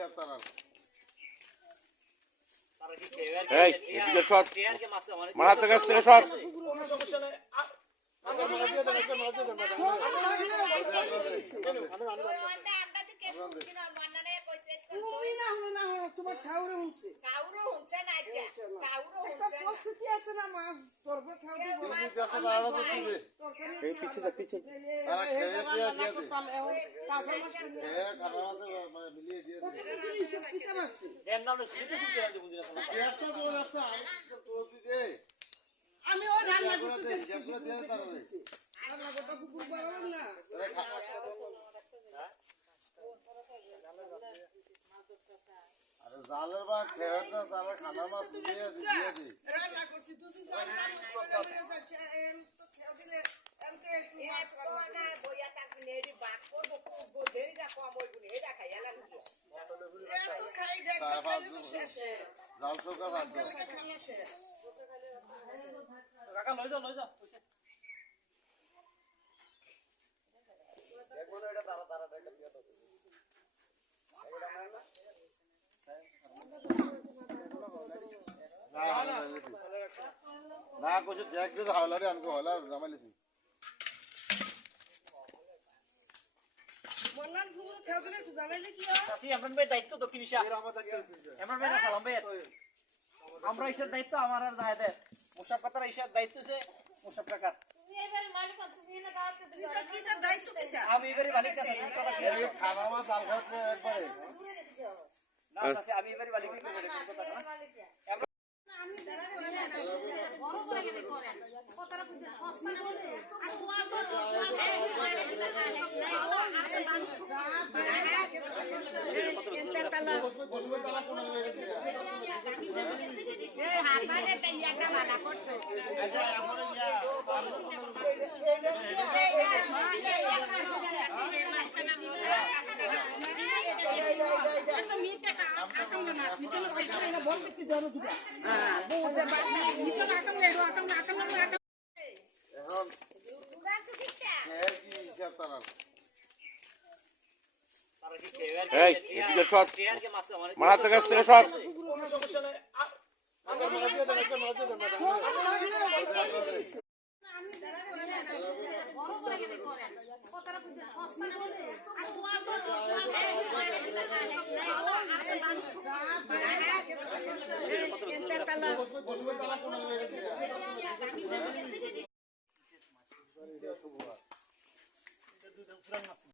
হিসাব তারার এই এদিকে শট মারা থেকে থেকে শট তোমার খাউরে হচ্ছে কাউরে হচ্ছে না আচ্ছা কাউরে হচ্ছে না প্রস্তুতি আছে না মাছ ধরবে খাওয়া দিব আছে তারা তো দিবে এই পিছে তারা খেয়ে দিয়ে দিয়ে করতাম এখন কাঁচা মাছ এ কাটা মাছ মিলিয়ে দিয়ে সব কিতা মাছ এর নাম সুবিধা সুবিধা আমি বুঝি না সালা পেঁয়াজটা তো রাস্তা তো দে আমি ওই রান্না করতে হিসাব করে দিয়ে তারা রে রান্না করতে কুকুর পারলাম না আরে জালের বা খেয়ে না তারা খানা মাছ দিয়ে দিয়ে দি রান্না করছি দুদিন জাল রান্না যাচ্ছে এম তো খেয়ে দিলে এম তো একটু মাছ রান্না করে বইয়া তাকি নেড়ি বাক করব খুব দেরিটা কম হইবনি এটা খাইয়া লাগবে এত খাই দেখবে খালি তো শেষে জাল শুকা ভাত কালকে খাইয়া শেষ কাকা লই যাও পয়সা একবার এটা তারা তারা এটা দিয়ে দাও না কিছু দেখ দিতে হাওলারে আনকো হাওলা রামাইলেছি মন্নান ফুল খেয়ে দিলে একটু জ্বালাইলে কি হয় আসি আমরান ভাই দায়িত্ব দক্ষিণ এশিয়া আমরান ভাই না সালাম ভাই আমরা ইশার দায়িত্ব আমার আর যায় দেয় মুসাফ কাতার ইশার দায়িত্ব আছে মুসাফ কাকার আমি এবারে মালিক কাছে আছি কথা কি এই খানা মাছ জাল খাতে একবারে না আছে আমি এবারে মালিক কি করে কথা না আমি যারা করে না বড় করে গেলে করেন কতটা সস্তা না বলে আর তোমার হাসানে টাইয়াটা মানা করছে আচ্ছা এখন ইয়া এখন খেয়ে কি হিসাব তারার এই এদিকে শট মারা থেকে শট আমি যারা করে না বড় করে গেলে করেন কতটা সস্তা না বলে